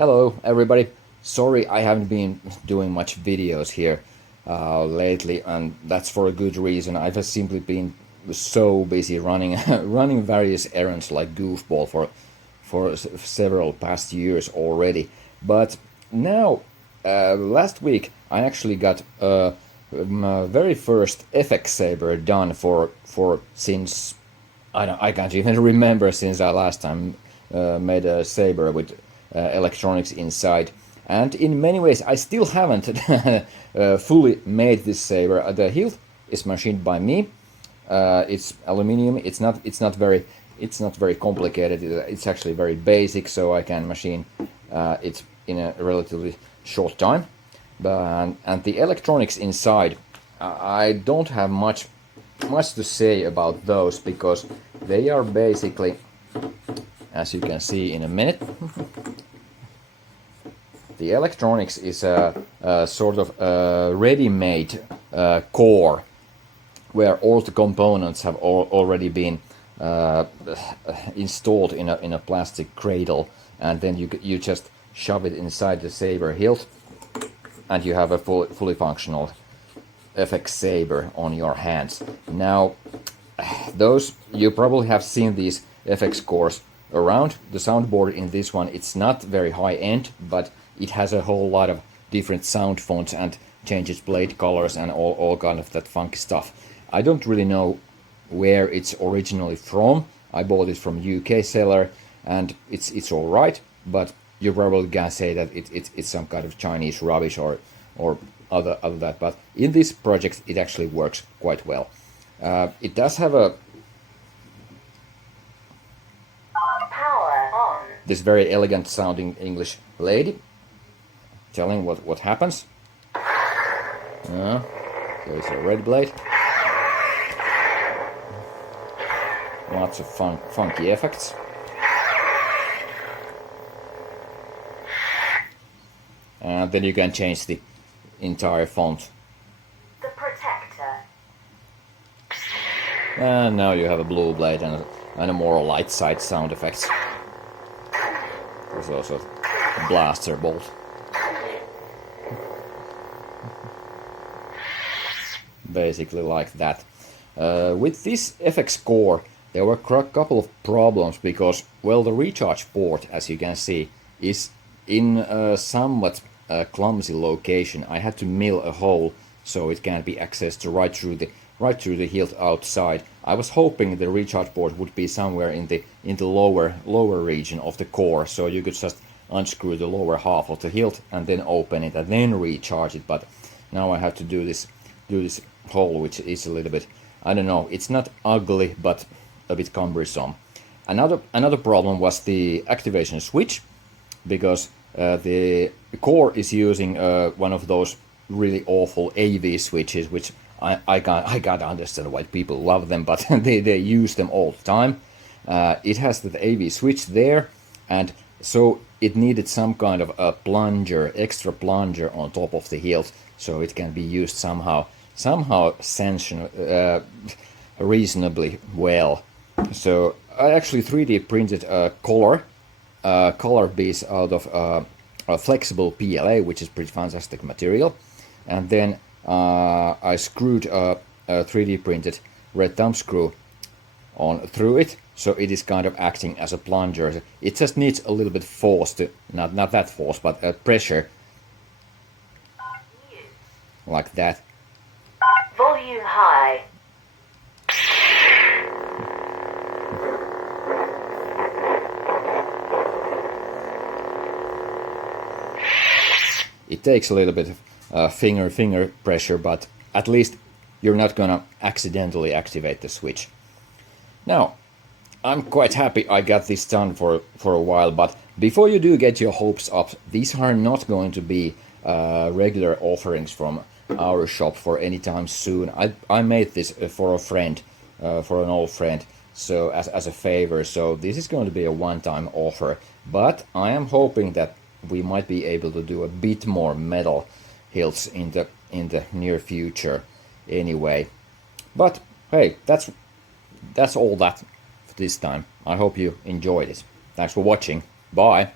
Hello everybody. Sorry I haven't been doing much videos here lately, and that's for a good reason. I've just simply been so busy running running various errands like goofball for several past years already. But now, last week I actually got my very first FX Saber done for since I can't even remember since I last time made a saber with electronics inside. And in many ways, I still haven't fully made this saber. The hilt is machined by me. It's aluminium. It's not very complicated. It's actually very basic, so I can machine it in a relatively short time. And the electronics inside, I don't have much to say about those because they are basically, as you can see in a minute, the electronics is a sort of a ready-made core where all the components have already been installed in a plastic cradle, and then you just shove it inside the saber hilt, and you have a fully functional FX Saber on your hands. Now, those you probably have seen these FX cores around. The soundboard in this one, it's not very high end, but it has a whole lot of different sound fonts and changes blade colors and all kind of that funky stuff. I don't really know where it's originally from. I bought it from UK seller, and it's all right, but you probably can say that it's some kind of Chinese rubbish or other that. But in this project, it actually works quite well. It does have a power on. This very elegant sounding English lady telling what happens. So it's a red blade. Lots of funky effects. And then you can change the entire font. The protector. And now you have a blue blade and a more light side sound effects. There's also a blaster bolt. Basically like that. With this FX core, there were a couple of problems because, well, the recharge port, as you can see, is in a somewhat clumsy location. I had to mill a hole so it can be accessed right through the hilt outside. I was hoping the recharge port would be somewhere in the lower region of the core, so you could just unscrew the lower half of the hilt and then open it and then recharge it. But now I have to do this hole, which is a little bit, I don't know, it's not ugly, but a bit cumbersome. Another problem was the activation switch, because the core is using one of those really awful AV switches, which I can't understand why people love them, but they use them all the time. It has the AV switch there, and so it needed some kind of a extra plunger on top of the hilt, so it can be used somehow reasonably well. So I actually 3D printed a color piece out of a flexible PLA, which is pretty fantastic material, and then I screwed a 3D printed red thumb screw on through it, so it is kind of acting as a plunger. It just needs a little bit force to, not that force, but pressure, like that. Volume high. It takes a little bit of finger pressure, but at least you're not gonna accidentally activate the switch. Now, I'm quite happy I got this done for a while, but before you do get your hopes up, these are not going to be regular offerings from our shop for any time soon. I made this for a friend, for an old friend, so as a favor, so this is going to be a one-time offer, but I am hoping that we might be able to do a bit more metal hilts in the near future anyway. But hey, that's all that for this time. I hope you enjoyed it. Thanks for watching. Bye.